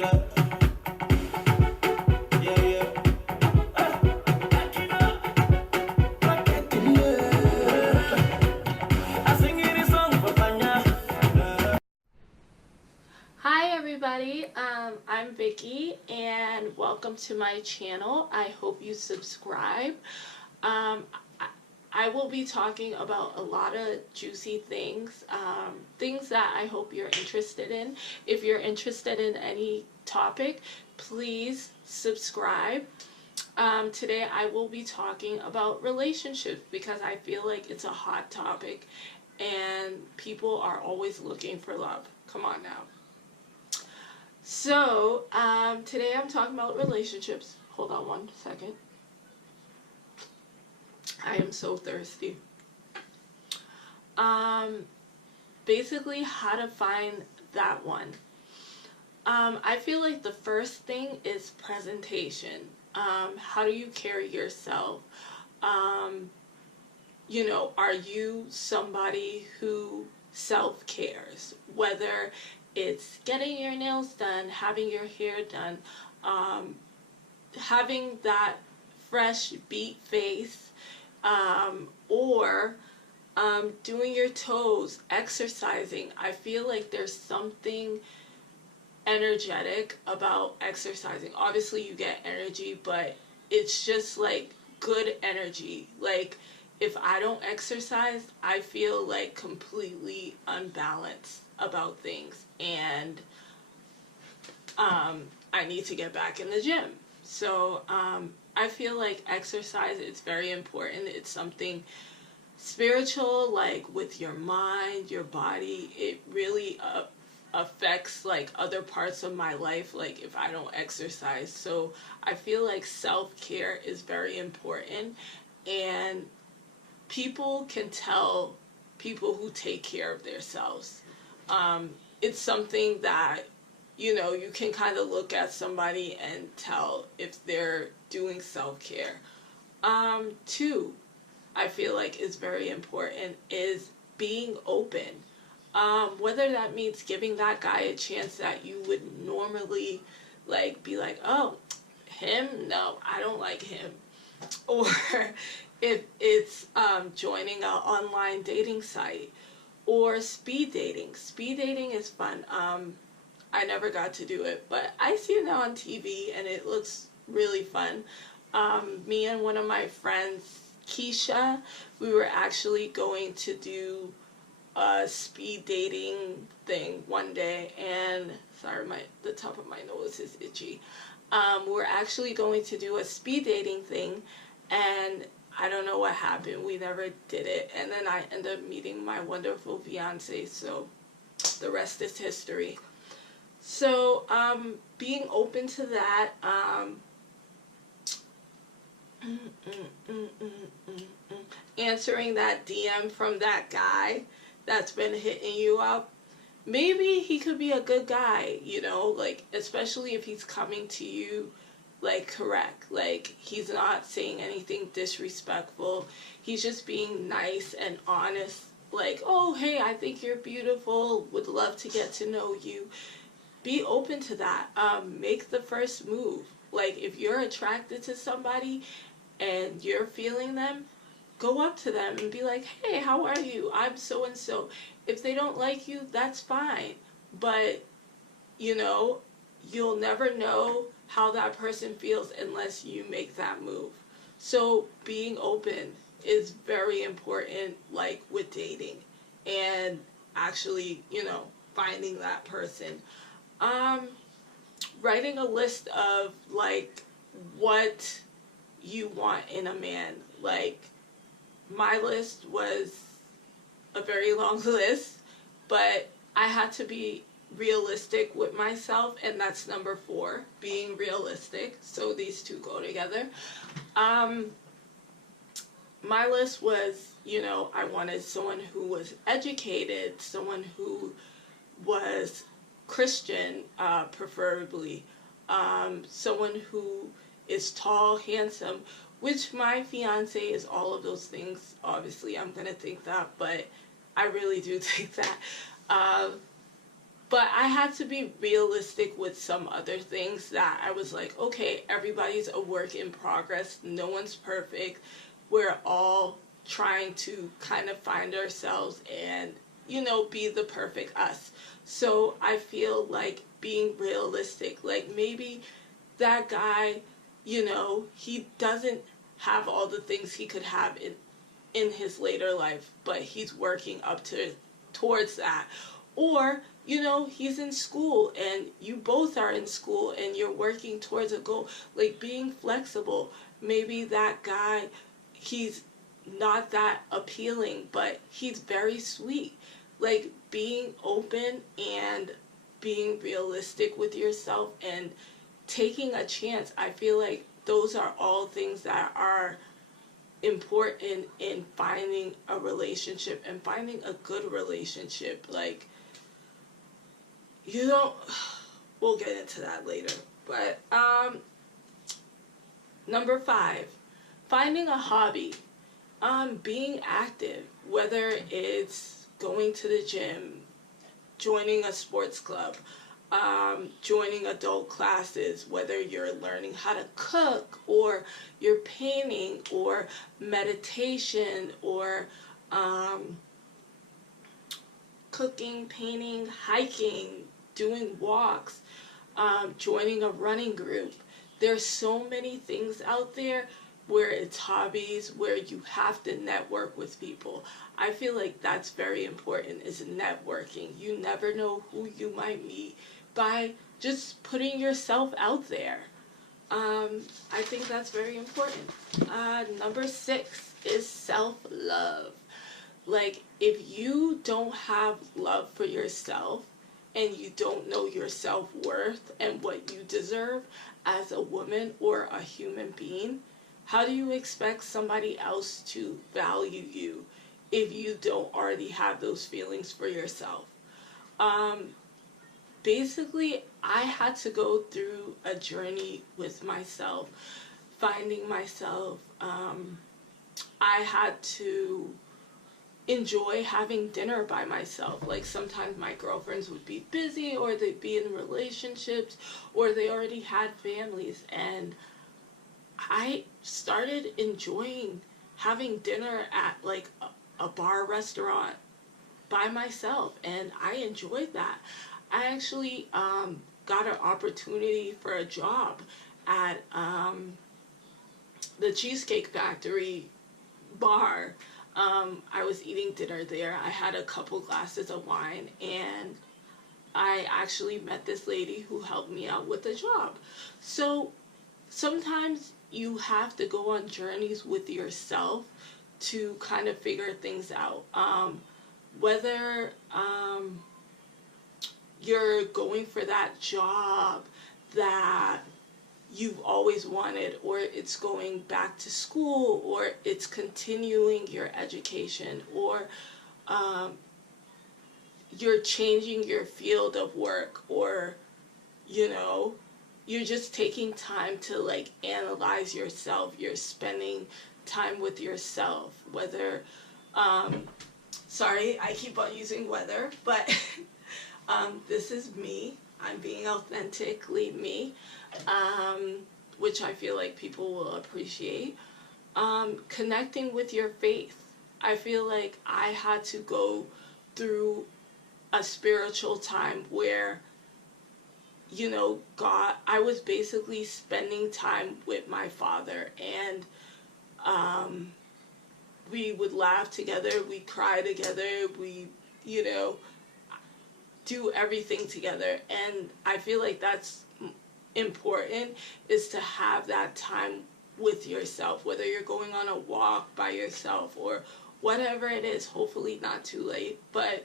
Hi everybody, I'm Vicky and welcome to my channel. I hope you subscribe. Um, I will be talking about a lot of juicy things, things that I hope you're interested in. If you're interested in any topic, please subscribe. Today I will be talking about relationships because I feel like it's a hot topic and people are always looking for love. Come on now. So, today I'm talking about relationships. Hold on one second. I am so thirsty. Basically how to find that one. I feel like the first thing is presentation. How do you carry yourself? You know, are you somebody who self-cares? Whether it's getting your nails done, having your hair done, having that fresh beat face, or doing your toes, exercising. I feel like there's something energetic about exercising. Obviously you get energy, but it's just like good energy. Like if I don't exercise, I feel like completely unbalanced about things, and I need to get back in the gym. So I feel like exercise is very important. It's something spiritual, like with your mind, your body. It really affects like other parts of my life, like if I don't exercise. So I feel like self-care is very important, and people can tell people who take care of themselves. It's something that, you know, you can kind of look at somebody and tell if they're doing self-care. Two, I feel like is very important is being open. Whether that means giving that guy a chance that you would normally like be like, oh, him? No, I don't like him. Or if it's joining an online dating site, or speed dating. Speed dating is fun. I never got to do it, but I see it now on TV and it looks really fun. Me and one of my friends, Keisha, we were actually going to do a speed dating thing one day, and sorry, the top of my nose is itchy. We're actually going to do a speed dating thing, and I don't know what happened. We never did it, and then I ended up meeting my wonderful fiance, so the rest is history. So being open to that, answering that DM from that guy that's been hitting you up. Maybe he could be a good guy, you know, like especially if he's coming to you like correct, like he's not saying anything disrespectful, he's just being nice and honest, like, oh hey, I think you're beautiful, would love to get to know you. Be open to that. Make the first move. Like if you're attracted to somebody and you're feeling them, go up to them and be like, hey, how are you? I'm so and so. If they don't like you, that's fine. But, you know, you'll never know how that person feels unless you make that move. So being open is very important, like with dating and actually, you know, finding that person. Writing a list of like what you want in a man. Like my list was a very long list, but I had to be realistic with myself, and that's number 4, being realistic. So these two go together. My list was, you know, I wanted someone who was educated, someone who was Christian, preferably, someone who is tall, handsome, which my fiance is all of those things. Obviously, I'm going to think that, but I really do think that. But I had to be realistic with some other things that I was like, okay, everybody's a work in progress. No one's perfect. We're all trying to kind of find ourselves and, be the perfect us. So I feel like being realistic, like maybe that guy, he doesn't have all the things he could have in his later life, but he's working up towards that. Or, he's in school and you both are in school and you're working towards a goal. Like being flexible. Maybe that guy, he's not that appealing, but he's very sweet. Like being open and being realistic with yourself and taking a chance. I feel like those are all things that are important in finding a relationship and finding a good relationship. Like, you don't, we'll get into that later. But, number 5, finding a hobby. Being active, whether it's going to the gym, joining a sports club, joining adult classes, whether you're learning how to cook or you're painting or meditation or cooking, painting, hiking, doing walks, joining a running group. There's so many things out there where it's hobbies, where you have to network with people. I feel like that's very important, is networking. You never know who you might meet by just putting yourself out there. I think that's very important. Number 6 is self-love. Like, if you don't have love for yourself and you don't know your self-worth and what you deserve as a woman or a human being, how do you expect somebody else to value you if you don't already have those feelings for yourself? Basically, I had to go through a journey with myself, finding myself. I had to enjoy having dinner by myself. Like sometimes my girlfriends would be busy or they'd be in relationships or they already had families, and I started enjoying having dinner at like a bar restaurant by myself, and I enjoyed that. I actually got an opportunity for a job at the Cheesecake Factory bar. I was eating dinner there. I had a couple glasses of wine, and I actually met this lady who helped me out with the job. So sometimes you have to go on journeys with yourself to kind of figure things out. Whether you're going for that job that you've always wanted, or it's going back to school, or it's continuing your education, or you're changing your field of work, or you're just taking time to like analyze yourself. You're spending time with yourself. Whether sorry, I keep on using whether, but this is me. I'm being authentically me, which I feel like people will appreciate. Connecting with your faith. I feel like I had to go through a spiritual time where, God, I was basically spending time with my father, and we would laugh together, we cry together, we, do everything together. And I feel like that's important, is to have that time with yourself, whether you're going on a walk by yourself or whatever it is. Hopefully not too late, but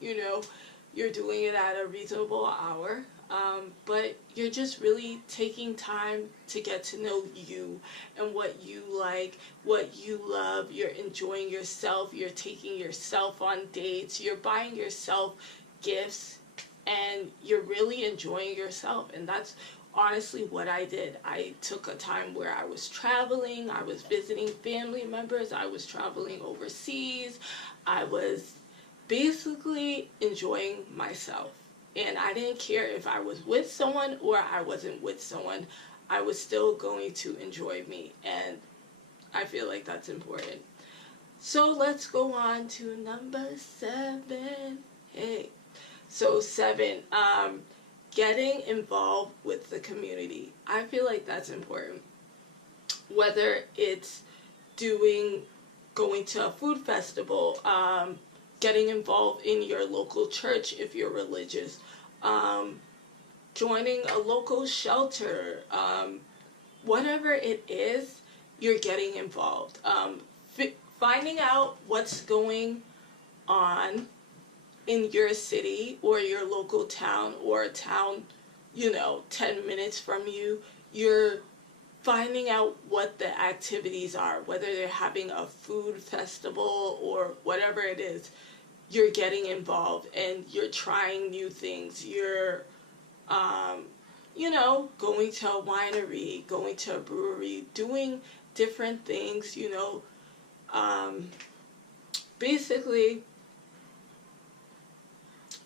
you're doing it at a reasonable hour, but you're just really taking time to get to know you and what you like, what you love. You're enjoying yourself, you're taking yourself on dates, you're buying yourself gifts, and you're really enjoying yourself. And that's honestly what I did. I took a time where I was traveling, I was visiting family members, I was traveling overseas, I was basically enjoying myself. And I didn't care if I was with someone or I wasn't with someone. I was still going to enjoy me. And I feel like that's important. So let's go on to number 7. Hey. So 7, getting involved with the community. I feel like that's important. Whether it's going to a food festival, getting involved in your local church if you're religious, joining a local shelter, whatever it is, you're getting involved. Finding out what's going on in your city or your local town or a town, 10 minutes from you, you're finding out what the activities are, whether they're having a food festival or whatever it is. You're getting involved and you're trying new things. You're, going to a winery, going to a brewery, doing different things, basically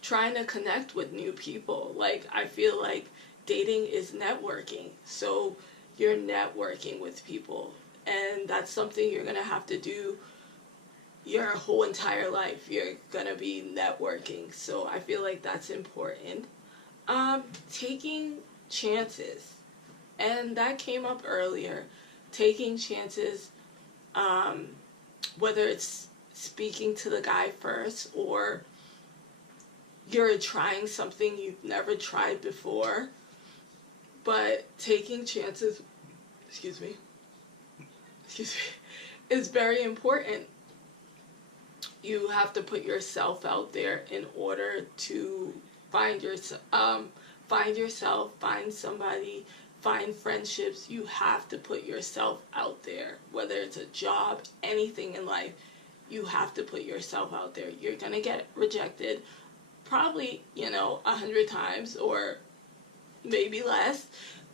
trying to connect with new people. Like, I feel like dating is networking. So you're networking with people. And that's something you're going to have to do your whole entire life. You're going to be networking. So I feel like that's important. Taking chances. And that came up earlier. Taking chances, whether it's speaking to the guy first or you're trying something you've never tried before. But taking chances, is very important. You have to put yourself out there in order to find yourself, find somebody, find friendships. You have to put yourself out there, whether it's a job, anything in life. You have to put yourself out there. You're going to get rejected probably, 100 times or maybe less,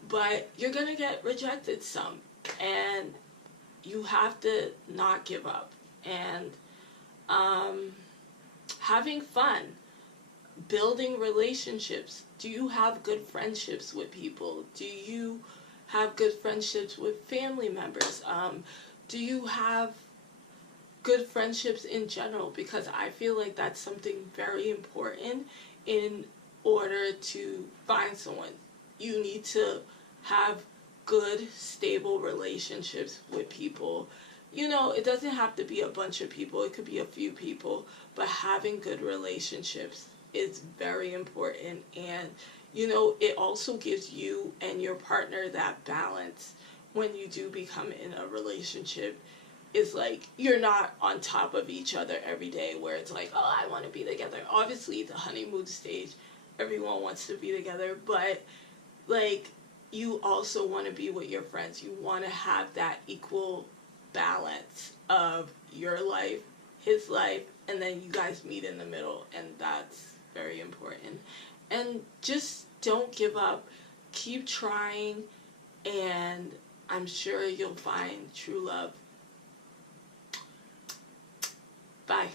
but you're going to get rejected some. And you have to not give up. And having fun, building relationships. Do you have good friendships with people? Do you have good friendships with family members? Do you have good friendships in general? Because I feel like that's something very important in order to find someone. You need to have good, stable relationships with people. It doesn't have to be a bunch of people. It could be a few people. But having good relationships is very important. And, it also gives you and your partner that balance when you do become in a relationship. It's like you're not on top of each other every day where it's like, oh, I want to be together. Obviously, the honeymoon stage, everyone wants to be together. But, you also want to be with your friends. You want to have that equal balance of your life, his life, and then you guys meet in the middle, and that's very important. And just don't give up. Keep trying, and I'm sure you'll find true love. Bye.